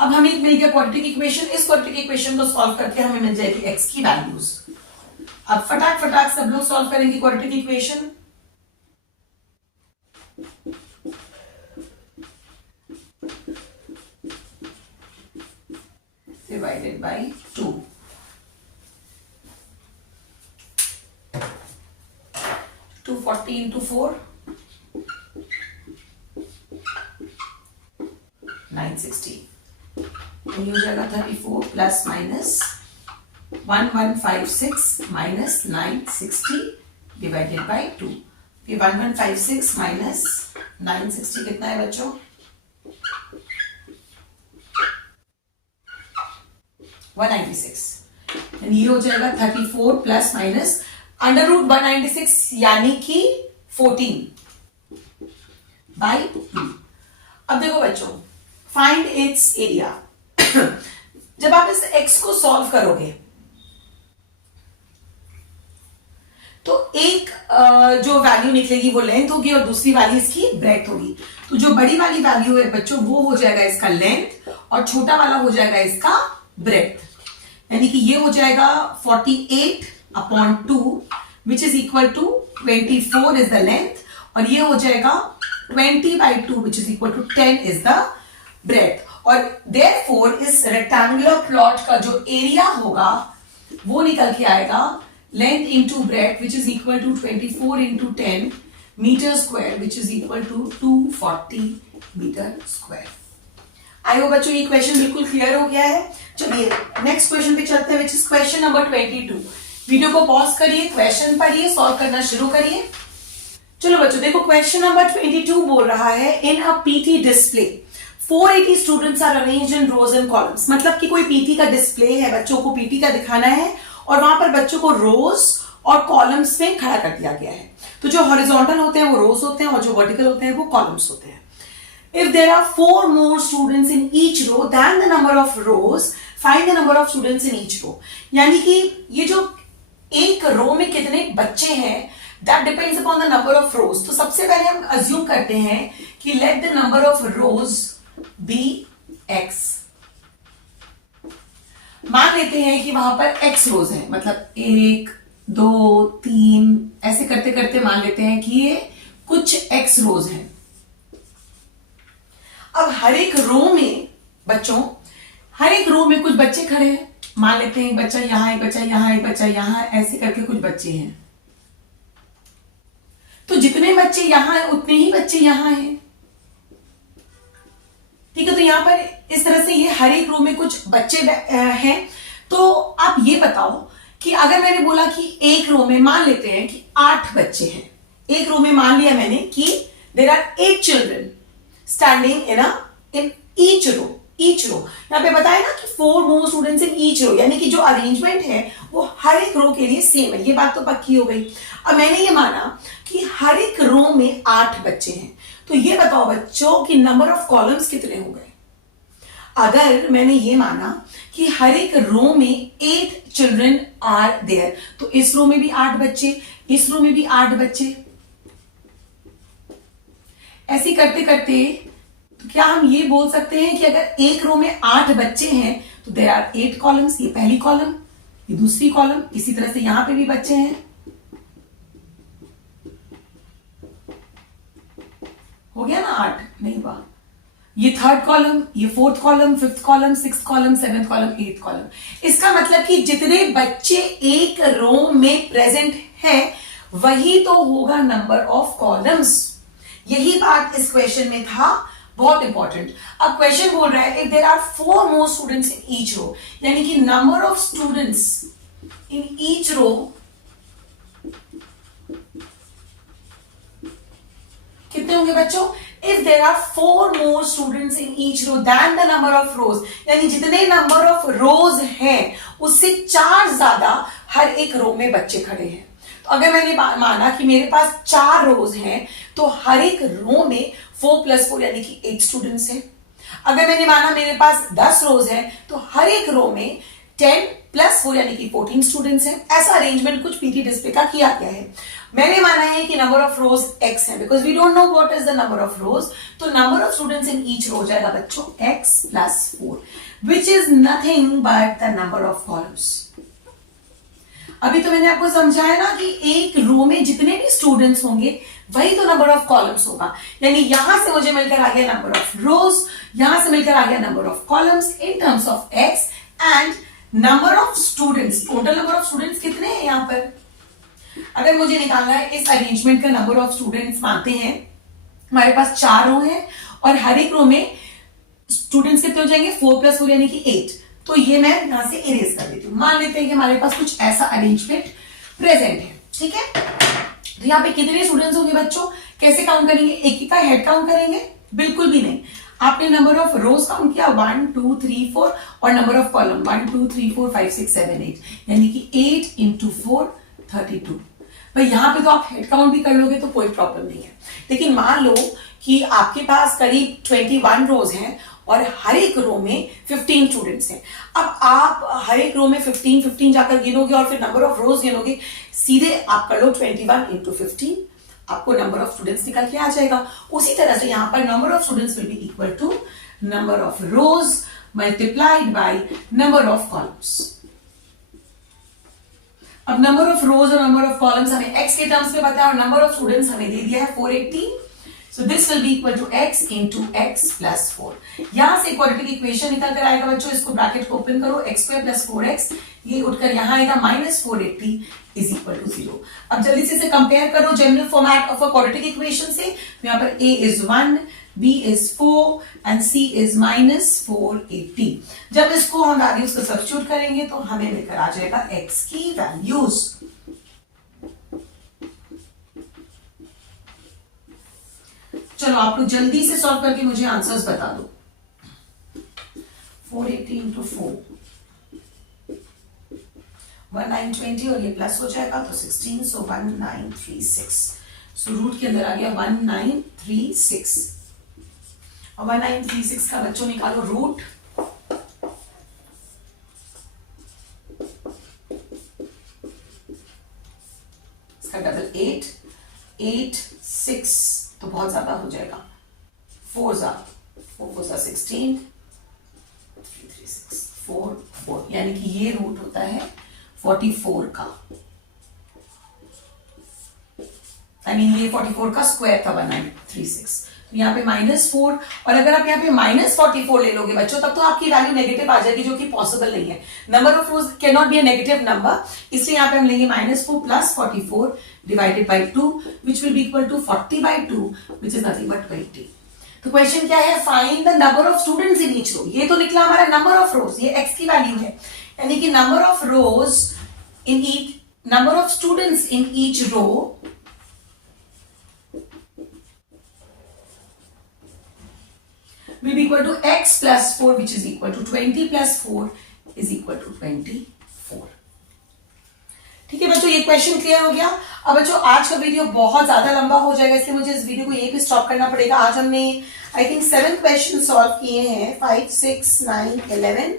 अब हमें मिल गया क्वाड्रेटिक इक्वेशन। इस क्वाड्रेटिक इक्वेशन को सॉल्व करके हमें मिल जाएगी एक्स की वैल्यूज। अब फटाक फटाक सब लोग सॉल्व करेंगे quadratic equation. Divided by 2, 240 into 4, 960। ये हो जाएगा 34 plus minus 1156 minus 960 divided by 2। ये 1156 माइनस 960 कितना है बच्चों? 196। ये हो जाएगा 34 प्लस माइनस अंडर रूट 196 यानी कि 14 बाई 2। अब देखो बच्चों, फाइंड इट्स एरिया। जब आप इस x को सॉल्व करोगे तो एक जो वैल्यू निकलेगी वो लेंथ होगी और दूसरी वैल्यू इसकी ब्रेथ होगी। तो जो बड़ी वाली वैल्यू है बच्चों वो हो जाएगा इसका लेंथ और छोटा वाला हो जाएगा इसका ब्रेथ। यानी कि ये हो जाएगा 48/2 which is equal to 24 is the length और ये हो जाएगा 20/2 which is equal to 10 is the breadth। और therefore इस rectangular plot का जो एरिया होगा वो निकल के आएगा length into breadth which is equal to 24 into 10 meter square which is equal to 240 meter square। I hope बच्चों ये क्वेश्चन बिल्कुल क्लियर हो गया है। चलिए नेक्स्ट क्वेश्चन पे चलते हैं which is question number 22। Video को पॉज करिए, क्वेश्चन पढ़िए, सॉल्व करना शुरू करिए। चलो बच्चों देखो क्वेश्चन नंबर 22 बोल रहा है in a PT display 480 students are arranged in rows and columns. मतलब कि कोई पीटी का डिस्प्ले है, बच्चों को पीटी का दिखाना है और वहां पर बच्चों को रोज और कॉलम्स में खड़ा कर दिया गया है। तो जो हॉरिजॉन्टल होते हैं वो रोज होते हैं और जो वर्टिकल होते हैं वो कॉलम्स होते हैं। If there are 4 more students in each row than the number of rows, find the number of students in each row। यानी कि ये जो एक रो में कितने बच्चे हैं that depends upon the number of rows। तो सबसे पहले हम assume करते हैं कि let the number of rows be x। मान लेते हैं कि वहां पर x रोज है, मतलब 1 2 3 ऐसे करते करते मान लेते हैं कि ये कुछ x रोज हैं। अब हर एक रो में बच्चों, हर एक रो में कुछ बच्चे खड़े हैं। मान लेते हैं एक बच्चा यहां, एक बच्चा यहां, एक बच्चा यहां, ऐसे करके कुछ बच्चे हैं। तो जितने बच्चे यहां हैं उतने ही बच्चे यहां हैं। ठीक है, तो यहां पर इस तरह से ये हर एक रो में कुछ बच्चे हैं। तो आप ये बताओ कि अगर मैंने बोला कि एक रो में मान लेते हैं कि 8 बच्चे हैं। एक रो में मान लिया मैंने कि there are 8 children standing in each row. यहां पे बताया ना कि 4 more students in each row, यानी कि जो अरेंजमेंट है वो हर एक रो के लिए सेम है। ये बात तो पक्की हो गई। अब मैंने ये माना कि हर एक रो में 8 बच्चे हैं। तो ये बताओ बच्चों कि नंबर ऑफ कॉलम्स कितने हो गए। अगर मैंने ये माना कि हर एक रो में 8 चिल्ड्रन आर देयर, तो इस रो में भी 8 बच्चे, इस रो में भी 8 बच्चे। ऐसे करते करते तो क्या हम ये बोल सकते हैं कि अगर एक रो में 8 बच्चे हैं तो देयर आर 8 कॉलम्स। ये पहली कॉलम, ये दूसरी कॉलम, इसी तरह से यहां पे भी बच्चे हैं। हो गया ना 8? नहीं हुआ। ये थर्ड कॉलम, ये fourth column, fifth column, sixth column, seventh column, eighth column. इसका मतलब कि जितने बच्चे एक रो में प्रेजेंट है वही तो होगा नंबर ऑफ कॉलम्स। यही बात इस क्वेश्चन में था, बहुत इंपॉर्टेंट। अब क्वेश्चन बोल रहा है if there are 4 more students in each row, यानी कि number of students in each row कितने होंगे बच्चों? If there are 4 more students in each row then the number of rows, यानी जितने नंबर ऑफ रोज हैं उससे 4 ज्यादा हर एक रो में बच्चे खड़े हैं। तो अगर मैंने माना कि मेरे पास 4 रोज हैं तो हर एक रो में 4 + 4 यानी कि 8 स्टूडेंट्स हैं। अगर मैंने माना मेरे पास 10 रोज हैं तो हर एक रो में 10 +4 यानी कि 14 स्टूडेंट्स हैं। ऐसा अरेंजमेंट कुछ पीटी डिस्प्ले का किया गया है। मैंने माना है कि नंबर ऑफ रोज x है, because we don't know what is the number of rows, तो number of students in each row जाएगा बच्चों x + 4, which is nothing but the number of columns. अभी तो मैंने आपको समझाया ना कि एक रो में जितने भी स्टूडेंट्स होंगे वही तो नंबर ऑफ कॉलम्स होगा, यानी यहां से मुझे मिलकर आ गया नंबर ऑफ रोज, यहां से मिलकर आ गया number of columns in terms of x and number of students, total number of students कितने हैं यहां पर। अगर मुझे निकालना है इस अरेंजमेंट का नंबर ऑफ स्टूडेंट्स, मानते हैं हमारे पास 4 रो हैं और हर एक रो में स्टूडेंट्स कितने हो जाएंगे 4 + 4 यानी कि 8, तो ये मैं यहां से इरेज कर देती हूँ। मान लेते हैं कि हमारे पास कुछ ऐसा अरेंजमेंट प्रेजेंट है, ठीक है। तो यहाँ पे कितने स्टूडेंट्स होंगे बच्चों, कैसे काउंट करेंगे, एक का हेड काउंट करेंगे, बिल्कुल भी नहीं। आपने नंबर ऑफ रोज काउंट किया 1 2 3 4 और नंबर ऑफ कॉलम 1 2 3 4 5 6 7 8 यानी कि 8 × 4 32। भाई यहाँ पे तो आप हेड काउंट भी कर लोगे तो कोई प्रॉब्लम नहीं है, लेकिन मान लो कि आपके पास करीब 21 रोज हैं और हर एक रो में 15 स्टूडेंट्स हैं। अब आप हर एक रो में 15 जाकर गिनोगे और फिर नंबर ऑफ रोज गिनोगे, सीधे आप कर लो 21 × 15, आपको नंबर ऑफ स्टूडेंट्स निकल के आ जाएगा। उसी तरह से यहां पर number of students will be equal to number of rows multiplied by number of columns. अब नंबर ऑफ रोज और नंबर ऑफ कॉलम्स हमें x के टर्म्स में पता है और नंबर ऑफ स्टूडेंट्स हमें दे दिया है 480, so this will be equal to x × x + 4। यहां से क्वाड्रेटिक इक्वेशन निकल कर आएगा बच्चों, इसको ब्रैकेट को ओपन करो, x² + 4x, ये उठकर यहां आएगा -480 इज इक्वल टू 0। अब जल्दी से इसे कंपेयर करो general format of a quadratic equation से। यहाँ पर a is 1, b is 4 and c is -480। जब इसको हम वैल्यूज को सब्स्टिट्यूट करेंगे तो हमें मिलकर आ जाएगा x की वैल्यूज। चलो आप लोग जल्दी से सॉल्व करके मुझे आंसर्स बता दो। 480 × 4 1920 और ये प्लस हो जाएगा तो 16, सो 1936, सो रूट के अंदर आ गया 1936 और 1936 का बच्चों निकालो रूट। इसका डबल 8 8 6 तो बहुत ज्यादा हो जाएगा, 4 4 16 336 4 4 यानी कि ये रूट होता है 44 का, आई मीन ये 44 का स्क्वायर था 1936, तो यहाँ पे -4 और अगर आप यहाँ पे -44 ले लोगे बच्चों तब तो आपकी वैल्यू नेगेटिव आ जाएगी, जो कि पॉसिबल नहीं है। Number of rows can not be a negative number, इसलिए यहाँ पे हम लेंगे -4 + 44 divided by 2 which will be equal to 40/2 which is nothing but 20। तो क्वेश्चन क्या है, find the number of students in each row. ये तो निकला हमारा नंबर ऑफ रोज, ये x की वैल्यू है, यानी कि number of rows in each, number of students in each row will be equal to x + 4 which is equal to 20 + 4 is equal to 24। ठीक है बच्चों, ये क्वेश्चन क्लियर हो गया। अब बच्चों आज का वीडियो बहुत ज्यादा लंबा हो जाएगा, इसलिए मुझे इस वीडियो को यहीं पे स्टॉप करना पड़ेगा। आज हमने आई थिंक 7 क्वेश्चन सॉल्व किए हैं, 5 6 9 11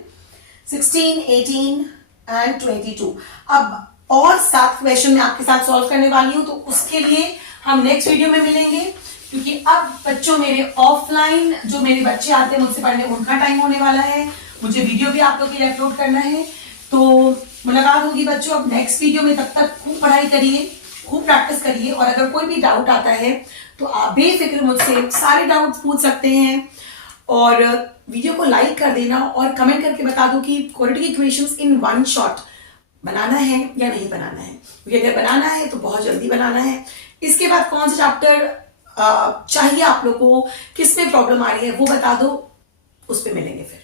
16 18 एंड 22। अब और 7 क्वेश्चन मैं आपके साथ सॉल्व करने वाली हूँ, तो उसके लिए हम नेक्स्ट वीडियो में मिलेंगे, क्योंकि अब बच्चों मेरे ऑफलाइन जो मेरे बच्चे आते हैं मुझसे पढ़ने, उनका टाइम होने वाला है, मुझे वीडियो भी आप लोग के लिए अपलोड करना है। तो मुलाकात होगी बच्चों अब नेक्स्ट वीडियो में, तब तक खूब पढ़ाई करिए, खूब प्रैक्टिस करिए, और अगर कोई भी डाउट आता है तो आप बेफिक्र मुझसे सारे डाउट्स पूछ सकते हैं। और वीडियो को लाइक कर देना और कमेंट करके बता दो कि quadratic equations in one shot बनाना है या नहीं बनाना है, क्योंकि अगर बनाना है तो बहुत जल्दी बनाना है। इसके बाद कौन सा चैप्टर चाहिए आप लोग को, किस में प्रॉब्लम आ रही है वो बता दो, उस पे मिलेंगे फिर।